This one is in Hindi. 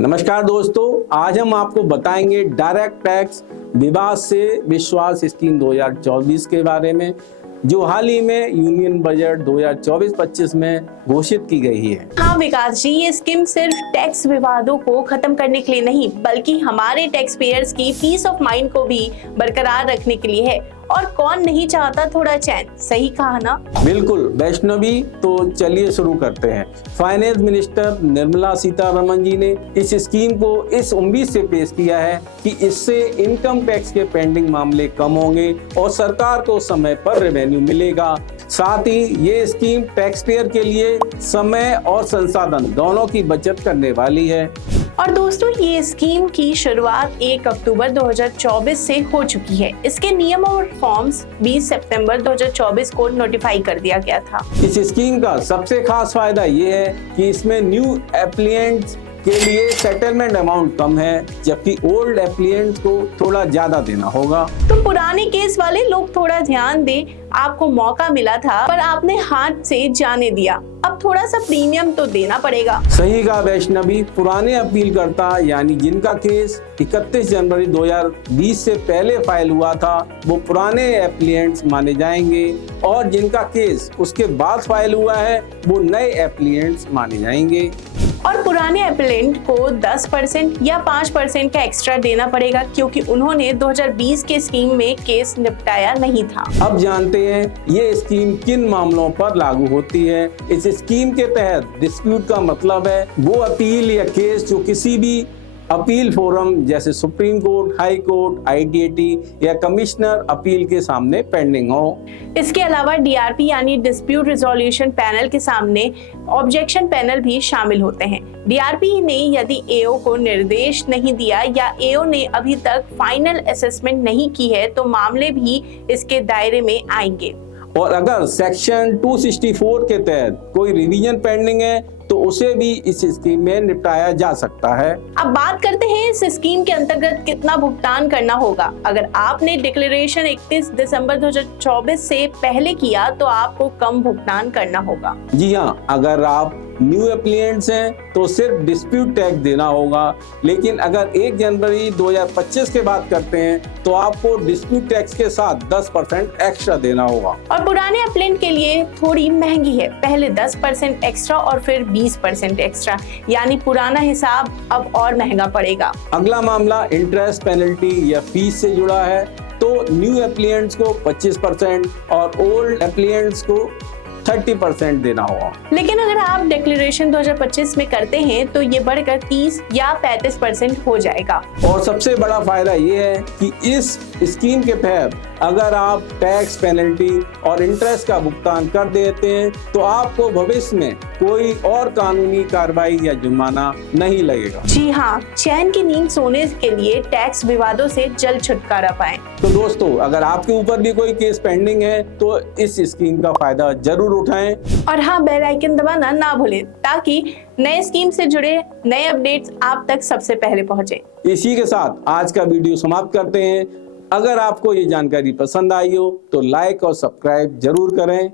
नमस्कार दोस्तों, आज हम आपको बताएंगे डायरेक्ट टैक्स विवाद से विश्वास स्कीम 2024 के बारे में, जो हाल ही में यूनियन बजट 2024-25 में घोषित की गई है। हाँ विकास जी, ये स्कीम सिर्फ टैक्स विवादों को खत्म करने के लिए नहीं, बल्कि हमारे टैक्स पेयर्स की पीस ऑफ माइंड को भी बरकरार रखने के लिए है। और कौन नहीं चाहता थोड़ा चैन, सही कहा ना? बिल्कुल वैष्णवी, तो चलिए शुरू करते हैं। फाइनेंस मिनिस्टर निर्मला सीतारमण जी ने इस स्कीम को इस उम्मीद से पेश किया है कि इससे इनकम टैक्स के पेंडिंग मामले कम होंगे और सरकार को समय पर रेवेन्यू मिलेगा। साथ ही ये स्कीम टैक्स पेयर के लिए समय और संसाधन दोनों की बचत करने वाली है। और दोस्तों, ये स्कीम की शुरुआत 1 अक्टूबर 2024 से हो चुकी है। इसके नियम और फॉर्म्स 20 सितंबर 2024 को नोटिफाई कर दिया गया था। इस स्कीम का सबसे खास फायदा ये है कि इसमें न्यू एप्लिएंट्स के लिए सेटलमेंट अमाउंट कम है, जबकि ओल्ड एप्लिएंट्स को थोड़ा ज्यादा देना होगा। तो पुराने केस वाले लोग थोड़ा ध्यान दें, आपको मौका मिला था पर आपने हाथ से जाने दिया, अब थोड़ा सा प्रीमियम तो देना पड़ेगा। सही कहा वैष्णवी, पुराने अपीलकर्ता यानी जिनका केस 31 जनवरी 2020 से पहले फाइल हुआ था, वो पुराने एप्लिएंट्स माने जाएंगे, और जिनका केस उसके बाद फाइल हुआ है वो नए एप्लिएंट्स माने जाएंगे। और पुराने एप्लिकेंट को 10% या 5% का एक्स्ट्रा देना पड़ेगा, क्योंकि उन्होंने 2020 के स्कीम में केस निपटाया नहीं था। अब जानते हैं ये स्कीम किन मामलों पर लागू होती है। इस स्कीम के तहत डिस्प्यूट का मतलब है वो अपील या केस जो किसी भी अपील फोरम जैसे supreme court, high court, ITAT या कमिश्नर अपील के सामने पेंडिंग हो। इसके अलावा डीआरपी यानी डिस्प्यूट रिजोल्यूशन पैनल के सामने ऑब्जेक्शन पैनल भी शामिल होते हैं। डीआरपी ने यदि एओ को निर्देश नहीं दिया या एओ ने अभी तक फाइनल असेसमेंट नहीं की है, तो मामले भी इसके दायरे में आएंगे। और अगर सेक्शन 264 के तहत कोई रिवीजन पेंडिंग है तो उसे भी इस स्कीम में निपटाया जा सकता है। अब बात करते हैं इस स्कीम के अंतर्गत कितना भुगतान करना होगा। अगर आपने डिक्लेरेशन 31 दिसंबर 2024 से पहले किया तो आपको कम भुगतान करना होगा। जी हाँ, अगर आप न्यू एप्लिएंट्स हैं तो सिर्फ डिस्प्यूट टैक्स देना होगा, लेकिन अगर 1 जनवरी 2025 के बाद करते हैं तो आपको डिस्प्यूट टैक्स के साथ 10% एक्स्ट्रा देना होगा। और पुराने एप्लिएंट के लिए थोड़ी महंगी है, पहले 10% एक्स्ट्रा और फिर 20% एक्स्ट्रा, यानी पुराना हिसाब अब और महंगा पड़ेगा। अगला मामला इंटरेस्ट, पेनल्टी या फीस से जुड़ा है, तो न्यू एप्लिएंट्स को 25% और ओल्ड एप्लिएंट्स को 30% देना होगा। लेकिन अगर आप डिक्लेरेशन 2025 में करते हैं तो ये बढ़कर 30 या 35% हो जाएगा। और सबसे बड़ा फायदा ये है कि इस स्कीम के तहत अगर आप टैक्स, पेनल्टी और इंटरेस्ट का भुगतान कर देते हैं तो आपको भविष्य में कोई और कानूनी कार्रवाई या जुर्माना नहीं लगेगा। जी हाँ, चैन की नींद सोने के लिए टैक्स विवादों से जल्द छुटकारा पाएं। तो दोस्तों, अगर आपके ऊपर भी कोई केस पेंडिंग है तो इस स्कीम का फायदा जरूर उठाएं। और हाँ, बेल आइकन दबाना ना भूलें, ताकि नए स्कीम से जुड़े नए अपडेट्स आप तक सबसे पहले पहुंचे। इसी के साथ आज का वीडियो समाप्त करते हैं। अगर आपको ये जानकारी पसंद आई हो तो लाइक और सब्सक्राइब जरूर करें।